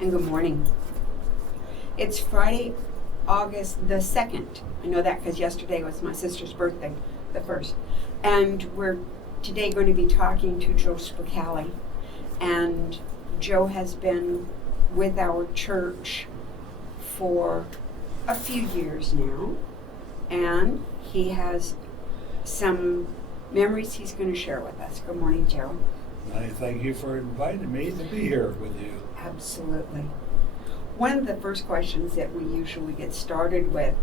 and good morning. It's Friday, August the 2nd. I know that because yesterday was my sister's birthday, the 1st. And we're today going to be talking to Joseph Spracale. And Joe has been with our church for a few years now. And he has some memories he's going to share with us. Good morning, Joe. I thank you for inviting me to be here with you. Absolutely. One of the first questions that we usually get started with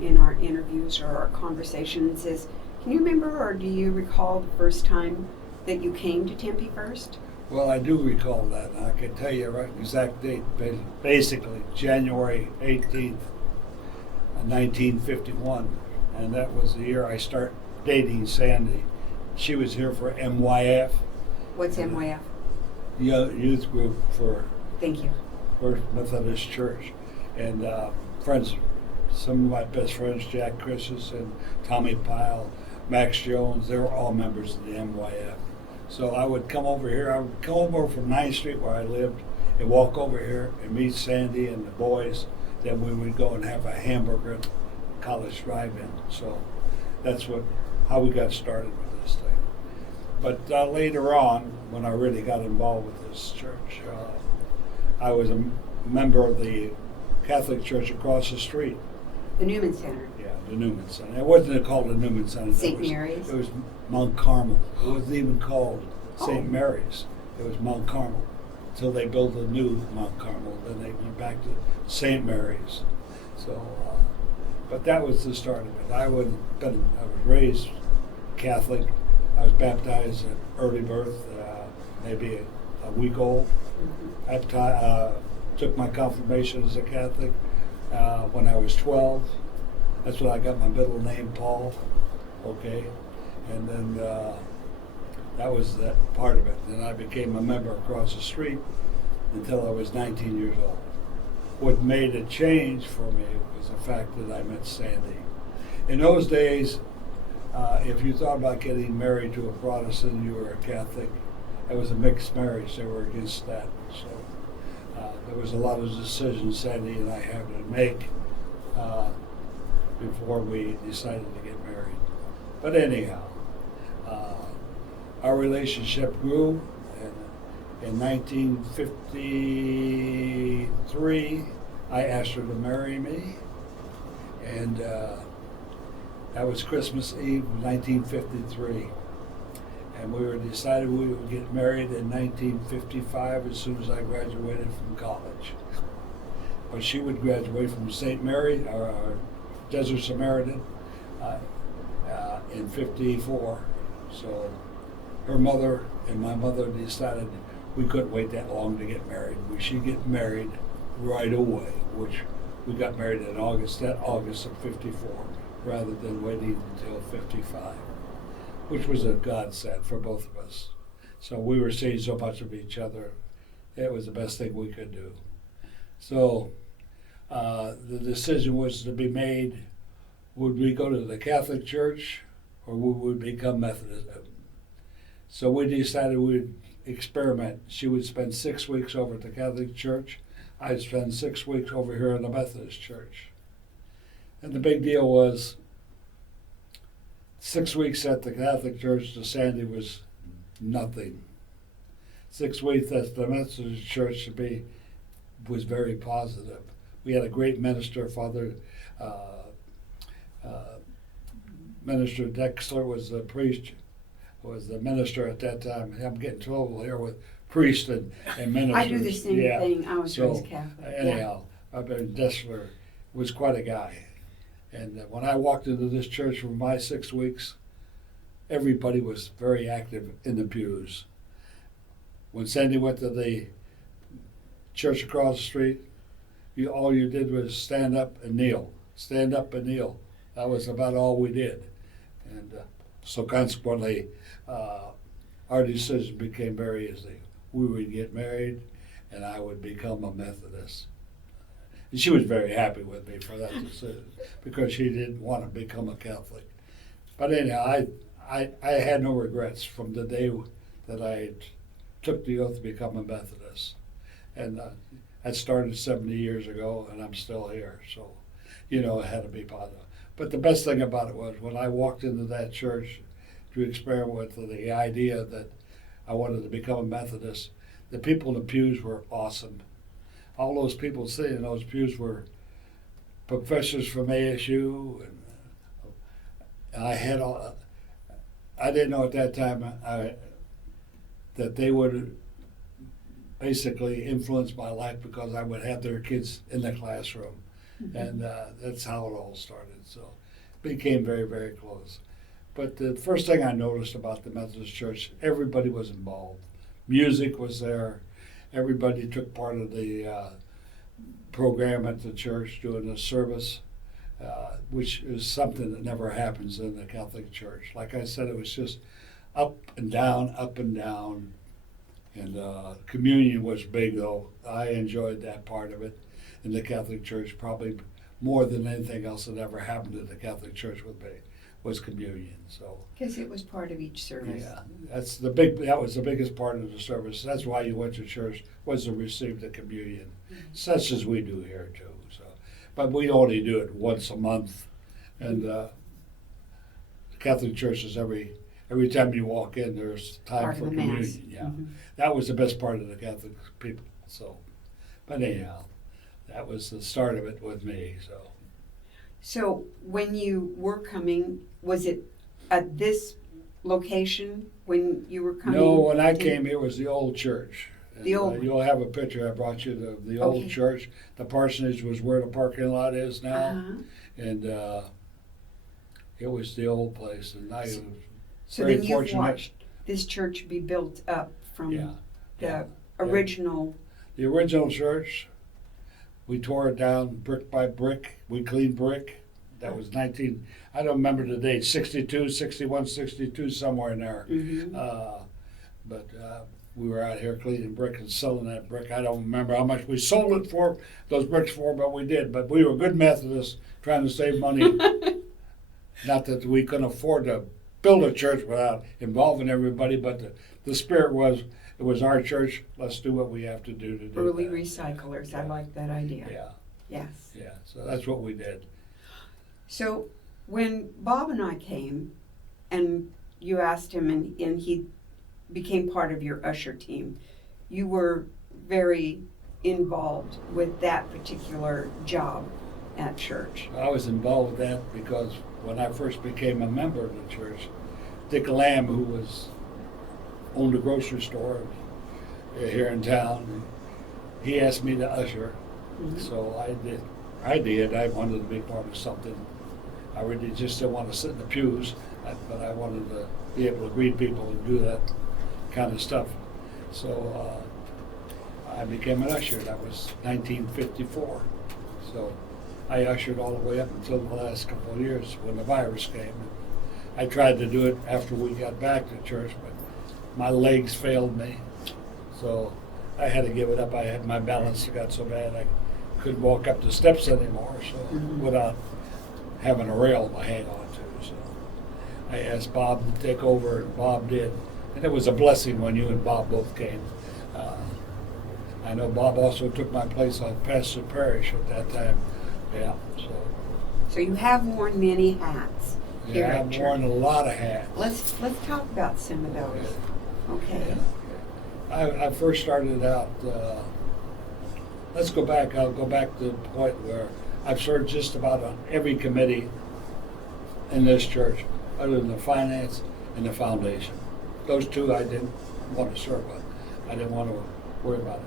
in our interviews or our conversations is, can you remember or do you recall the first time that you came to Tempe first? Well, I do recall that, and I can tell you right exact date, basically January 18th, 1951, and that was the year I started dating Sandy. She was here for MYF. What's MYF? Youth group for Thank you. First Methodist Church, and friends, some of my best friends, Jack Christensen, Tommy Pyle, Max Jones, they were all members of the MYF. So I would come over here, I would come over from 9th Street where I lived and walk over here and meet Sandy and the boys. Then we would go and have a hamburger at College Drive-In. So that's how we got started with this thing. But later on, when I really got involved with this church, I was a member of the Catholic Church across the street. The Newman Center. Yeah, the Newman Center. It wasn't called the Newman Center. St. Mary's? It was Mount Carmel. It wasn't even called St. Mary's. It was Mount Carmel. Until they built a new Mount Carmel. Then they went back to St. Mary's. So, but that was the start of it. I was raised Catholic. I was baptized at early birth, maybe a week old. Mm-hmm. I took my confirmation as a Catholic when I was 12. That's when I got my middle name, Paul. Okay, and then that was that part of it. Then I became a member across the street until I was 19 years old. What made a change for me was the fact that I met Sandy. In those days, if you thought about getting married to a Protestant, you were a Catholic. It was a mixed marriage. They were against that. So there was a lot of decisions Sandy and I had to make before we decided to get married. But anyhow, our relationship grew. And in 1953, I asked her to marry me. And that was Christmas Eve, 1953. And we were decided we would get married in 1955 as soon as I graduated from college. But she would graduate from St. Mary, or Desert Samaritan, in 54. So her mother and my mother decided we couldn't wait that long to get married. We should get married right away, which we got married in August of 54, rather than waiting until 55. Which was a godsend for both of us. So we were seeing so much of each other. It was the best thing we could do. So the decision was to be made, would we go to the Catholic Church or would we become Methodist? So we decided we'd experiment. She would spend 6 weeks over at the Catholic Church. I'd spend 6 weeks over here in the Methodist Church. And the big deal was 6 weeks at the Catholic Church to Sandy was nothing. 6 weeks at the Methodist Church was very positive. We had a great minister, Father Minister Dexler was the priest, was the minister at that time. I'm getting trouble here with priest and ministers. I do the same thing. I was raised Catholic. Anyhow, Dexler was quite a guy. And when I walked into this church for my 6 weeks, everybody was very active in the pews. When Sandy went to the church across the street, all you did was stand up and kneel. Stand up and kneel. That was about all we did. And so consequently, our decision became very easy. We would get married, and I would become a Methodist. And she was very happy with me for that decision because she didn't want to become a Catholic. But anyhow, I had no regrets from the day that I took the oath to become a Methodist. And That started 70 years ago, and I'm still here. So, it had to be positive. But the best thing about it was when I walked into that church to experiment with the idea that I wanted to become a Methodist, the people in the pews were awesome. All those people sitting in those pews were professors from ASU, and I didn't know at that time that they would basically influence my life because I would have their kids in the classroom. Mm-hmm. And that's how it all started. So it became very, very close. But the first thing I noticed about the Methodist Church, everybody was involved. Music was there. Everybody took part of the program at the church doing the service, which is something that never happens in the Catholic Church. Like I said, it was just up and down, up and down. And communion was big, though. I enjoyed that part of it in the Catholic Church, probably more than anything else that ever happened in the Catholic Church with me, was communion. So because it was part of each service. Yeah, that was the biggest part of the service. That's why you went to church, was to receive the communion, such as we do here too. So, but we only do it once a month, and the Catholic Church is every time you walk in, there's time part for of the communion. Mass. Yeah, Mm-hmm. That was the best part of the Catholic people. So, but anyhow, that was the start of it with me. So when you were coming, was it at this location when you were coming? No, when I came, it was the old church. And, The old one. you'll have a picture. I brought you the old Okay. church. The parsonage was where the parking lot is now, Uh-huh. and it was the old place. And I was So very then you've fortunate. watched this church be built up from Yeah, the yeah. original. The original church, we tore it down brick by brick. We cleaned brick. That was I don't remember the date, 62, 61, 62, somewhere in there. Mm-hmm. But we were out here cleaning brick and selling that brick. I don't remember how much we sold it for, those bricks for, but we did. But we were good Methodists trying to save money. Not that we couldn't afford to build a church without involving everybody, but the spirit was, it was our church. Let's do what we have to do to do Early that. recyclers. Yeah. I like that idea. Yeah, Yes. yeah. So that's what we did. So when Bob and I came and you asked him and he became part of your usher team, you were very involved with that particular job at church. I was involved with that because when I first became a member of the church, Dick Lamb, who owned a grocery store here in town, he asked me to usher. Mm-hmm. So I did. I wanted to be part of something. I really just didn't want to sit in the pews, but I wanted to be able to greet people and do that kind of stuff. So I became an usher. That was 1954. So I ushered all the way up until the last couple of years when the virus came. I tried to do it after we got back to church, but my legs failed me. So I had to give it up. My balance got so bad I couldn't walk up the steps anymore. So without having a rail to hang on to. So I asked Bob to take over, and Bob did. And it was a blessing when you and Bob both came. I know Bob also took my place on Pastor Parish at that time. Yeah, So you have worn many hats here at I've church. worn a lot of hats. Let's talk about some of those. Okay. I first started out, I'll go back to the point where I've served just about on every committee in this church, other than the finance and the foundation. Those two I didn't want to serve on. I didn't want to worry about it.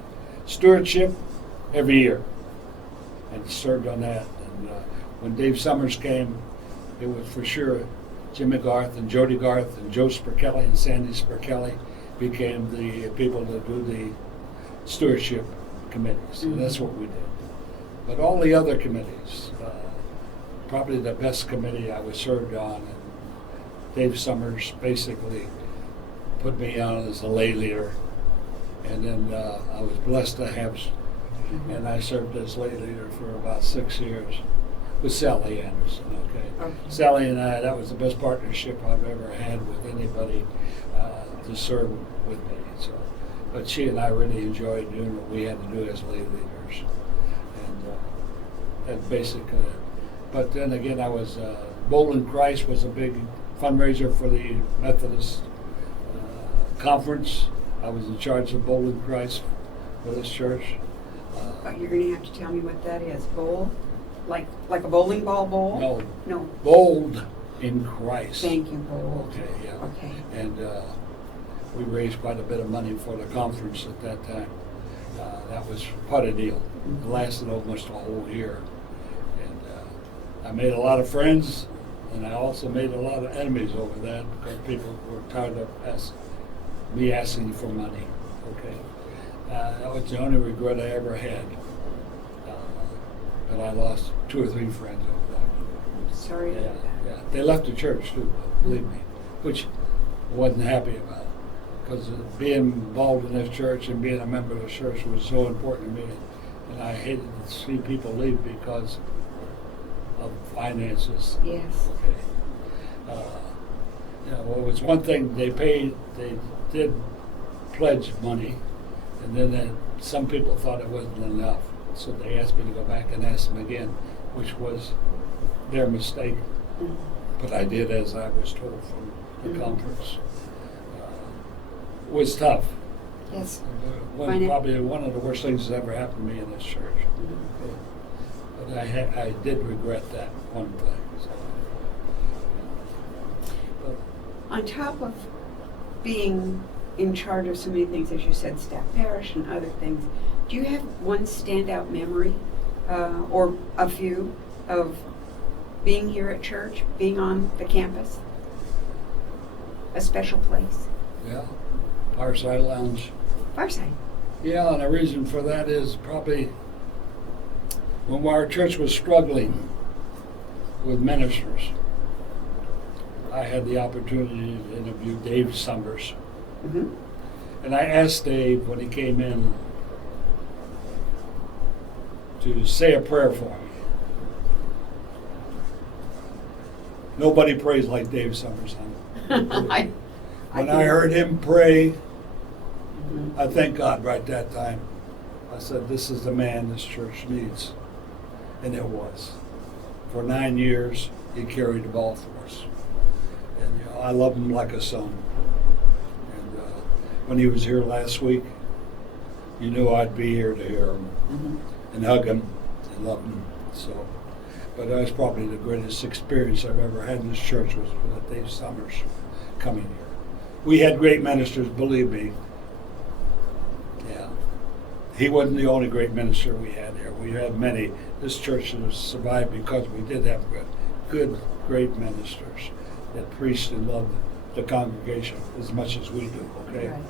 Stewardship, every year, and served on that. And when Dave Summers came, it was for sure Jimmy Garth and Jody Garth and Joe Spracale and Sandy Spracale became the people that do the stewardship committees, and that's what we did. But all the other committees, probably the best committee I was served on, and Dave Summers basically put me on as a lay leader, and then I was blessed to have, and I served as lay leader for about 6 years with Sally Anderson. Okay. Sally and I, that was the best partnership I've ever had with anybody to serve with me. So but she and I really enjoyed doing what we had to do as lay leaders. And that basically, but then again, I was, Bowling Christ was a big fundraiser for the Methodist conference. I was in charge of Bowling Christ for this church. But you're going to have to tell me what that is. Bowl? Like a bowling ball bowl? No, No. bold in Christ. Thank you, bowl. Okay, yeah. Okay. And we raised quite a bit of money for the conference at that time. That was quite a deal. It lasted almost a whole year. And I made a lot of friends, and I also made a lot of enemies over that because people were tired of me asking for money. Okay. That was the only regret I ever had. But I lost 2 or 3 friends over that. I'm sorry Yeah, about that. yeah. They left the church too, believe me, which I wasn't happy about. Because being involved in this church and being a member of the church was so important to me. And I hated to see people leave because of finances. Yes. Okay. Well, it was one thing they did pledge money, and then some people thought it wasn't enough. So they asked me to go back and ask them again, which was their mistake. Mm-hmm. But I did as I was told from the conference. It was tough. Yes. Probably one of the worst things that ever happened to me in this church. Mm-hmm. But I did regret that one thing. So. On top of being in charge of so many things, as you said, staff parish and other things, do you have one standout memory, or a few, of being here at church, being on the campus? A special place? Yeah, Fireside Lounge. Fireside. Yeah, and the reason for that is probably when our church was struggling with ministers, I had the opportunity to interview Dave Summers. Mm-hmm. And I asked Dave when he came in to say a prayer for me. Nobody prays like Dave Summers. When I heard him pray, Mm-hmm. I thank God right that time. I said, this is the man this church needs. And it was. For 9 years, he carried the ball for us. And I love him like a son. And when he was here last week, you knew I'd be here to hear him and hug him and love him. So, but that was probably the greatest experience I've ever had in this church was with Dave Summers coming here. We had great ministers, believe me. Yeah. He wasn't the only great minister we had here. We had many. This church has survived because we did have good, great ministers that preached and loved the congregation as much as we do, okay? Right.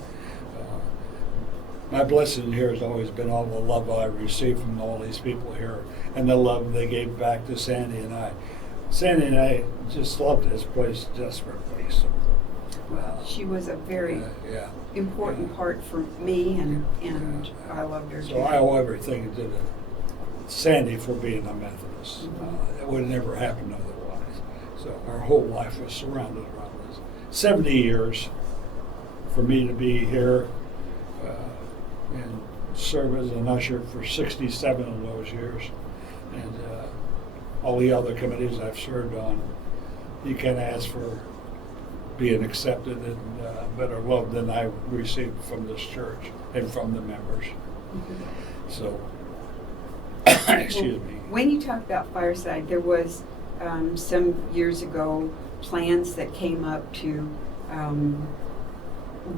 My blessing here has always been all the love I received from all these people here and the love they gave back to Sandy and I. Sandy and I just loved this place desperately. So, She was a very important part for me, and I loved her too. So I owe everything to Sandy for being a Methodist. It would have never happened otherwise. So our whole life was surrounded around this. 70 years for me to be here and serve as an usher for 67 of those years. And all the other committees I've served on, you can't ask for being accepted and better love than I received from this church and from the members. So, excuse me. When you talk about Fireside, there was some years ago plans that came up to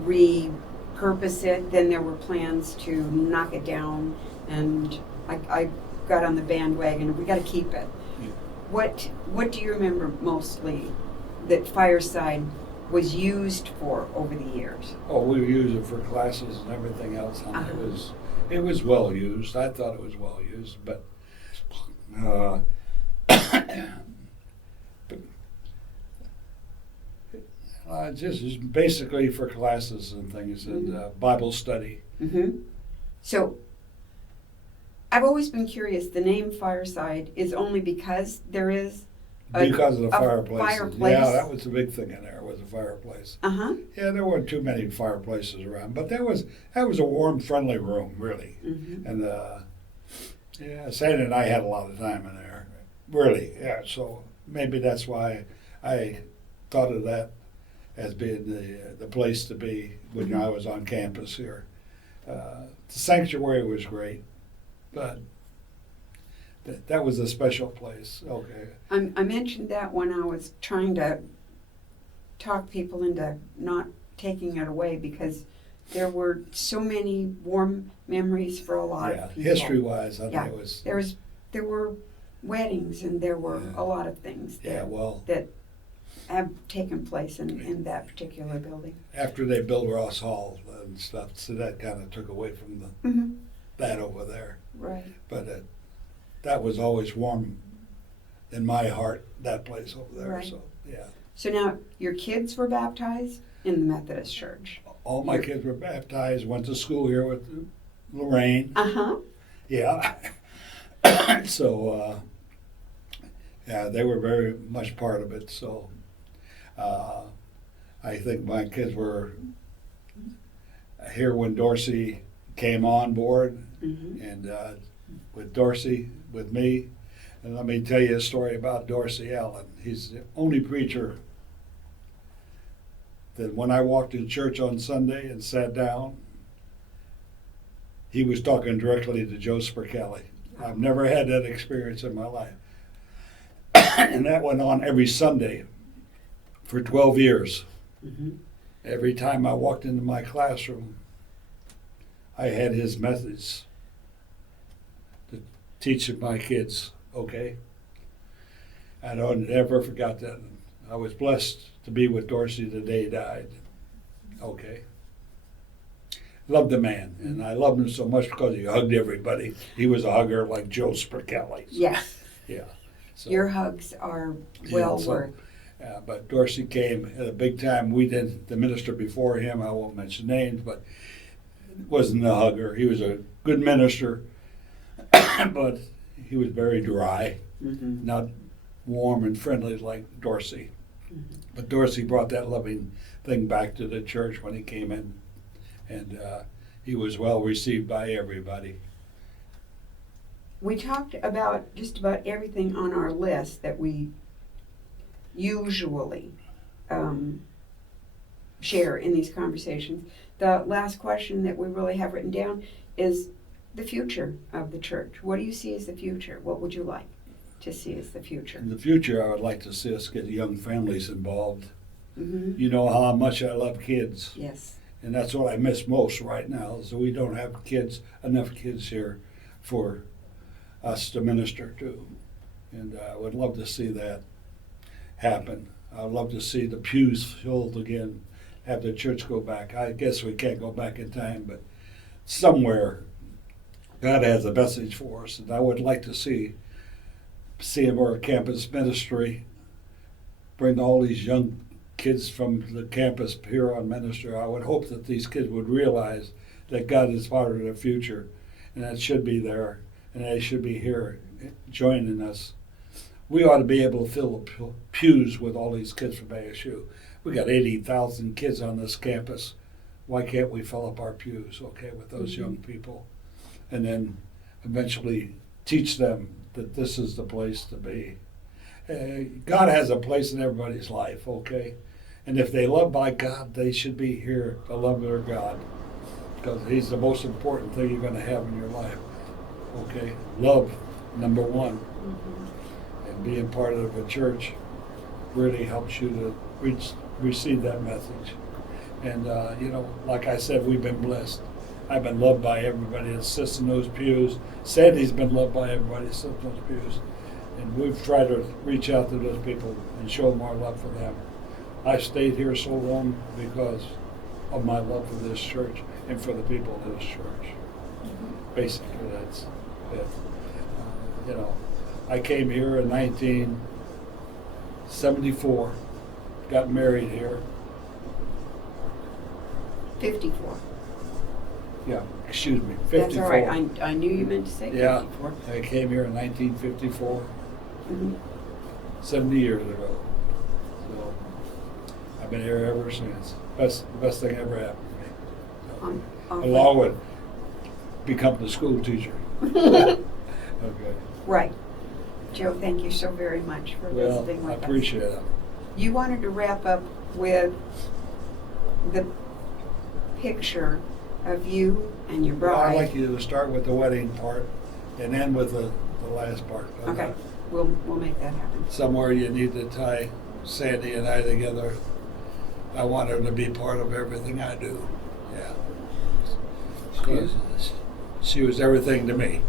repurpose it. Then there were plans to knock it down, and I got on the bandwagon. We got to keep it. Yeah. What do you remember mostly that Fireside was used for over the years? Oh, we used it for classes and everything else. It was well used. I thought it was well used, but just basically for classes and things and Bible study. Mm-hmm. So, I've always been curious. The name Fireside is only because there is Because of the a fireplace. fireplace. Yeah, that was the big thing in there, was the fireplace. Uh-huh. Yeah, there weren't too many fireplaces around, but that was a warm, friendly room, really. Mm-hmm. And yeah, Sandy and I had a lot of time in there, really. Yeah, so maybe that's why I thought of that as being the place to be when Mm-hmm. I was on campus here. The sanctuary was great, but that was a special place. Okay. I mentioned that when I was trying to talk people into not taking it away, because there were so many warm memories for a lot Yeah, of people. history-wise, I Yeah, think it was. there were weddings, and there were Yeah. a lot of things Yeah, well, that have taken place in that particular building. after they built Ross Hall and stuff, so that kind of took away from Mm-hmm. that over there. Right. But that was always warm in my heart, that place over there. Right. So yeah, So now your kids were baptized in the Methodist Church. all my kids were baptized. Went to school here with Lorraine. Uh-huh. Yeah. So yeah, they were very much part of it. So I think my kids were here when Dorsey came on board, Mm-hmm. and with Dorsey, with me. And let me tell you a story about Dorsey Allen. He's the only preacher that when I walked in church on Sunday and sat down, he was talking directly to Joseph Spracale. I've never had that experience in my life. And that went on every Sunday for 12 years. Mm-hmm. Every time I walked into my classroom, I had his message to teach my kids, okay? I don't never forgot that. I was blessed to be with Dorsey the day he died, okay? Loved the man, and I loved him so much because he hugged everybody. He was a hugger like Joe Spracale. Yes. Yeah. So, Your hugs are well so, worth. but Dorsey came at a big time. We did the minister before him. I won't mention names, but wasn't a hugger. He was a good minister, but he was very dry, Mm-hmm. not warm and friendly like Dorsey. Mm-hmm. But Dorsey brought that loving thing back to the church when he came in, and he was well received by everybody. We talked about just about everything on our list that we usually share in these conversations. The last question that we really have written down is the future of the church. What do you see as the future? What would you like to see as the future? In the future, I would like to see us get young families involved. Mm-hmm. You know how much I love kids. Yes. And that's what I miss most right now, is that we don't have enough kids here for us to minister to. And I would love to see that happen. I would love to see the pews filled again, have the church go back. I guess we can't go back in time, but somewhere God has a message for us. And I would like to see our campus ministry bring all these young kids from the campus here on ministry. I would hope that these kids would realize that God is part of their future, and that should be there, and they should be here joining us. We ought to be able to fill the pews with all these kids from ASU. We got 80,000 kids on this campus. Why can't we fill up our pews, okay, with those young people? And then eventually teach them that this is the place to be. God has a place in everybody's life, okay? And if they love by God, they should be here to love their God, because He's the most important thing you're going to have in your life, okay? Love, number one. Mm-hmm. And being part of a church really helps you to receive that message. And, like I said, we've been blessed. I've been loved by everybody that sits in those pews. Sandy's been loved by everybody that sits in those pews. And we've tried to reach out to those people and show them our love for them. I've stayed here so long because of my love for this church and for the people of this church. Basically, that's it. I came here in 1974, got married here. 54. Yeah, excuse me, 54. That's all right. I knew you meant to say Yeah, 54. I came here in 1954. Mm-hmm. 70 years ago. So I've been here ever since. Best thing ever happened to me. So, along with becoming a school teacher. Okay. Right. Joe, thank you so very much for Well, visiting I with us. appreciate it. You wanted to wrap up with the picture of you and your Well, bride. I'd like you to start with the wedding part and end with the last part. Okay, we'll make that happen. Somewhere you need to tie Sandy and I together. I want her to be part of everything I do. Yeah. Good. She was everything to me.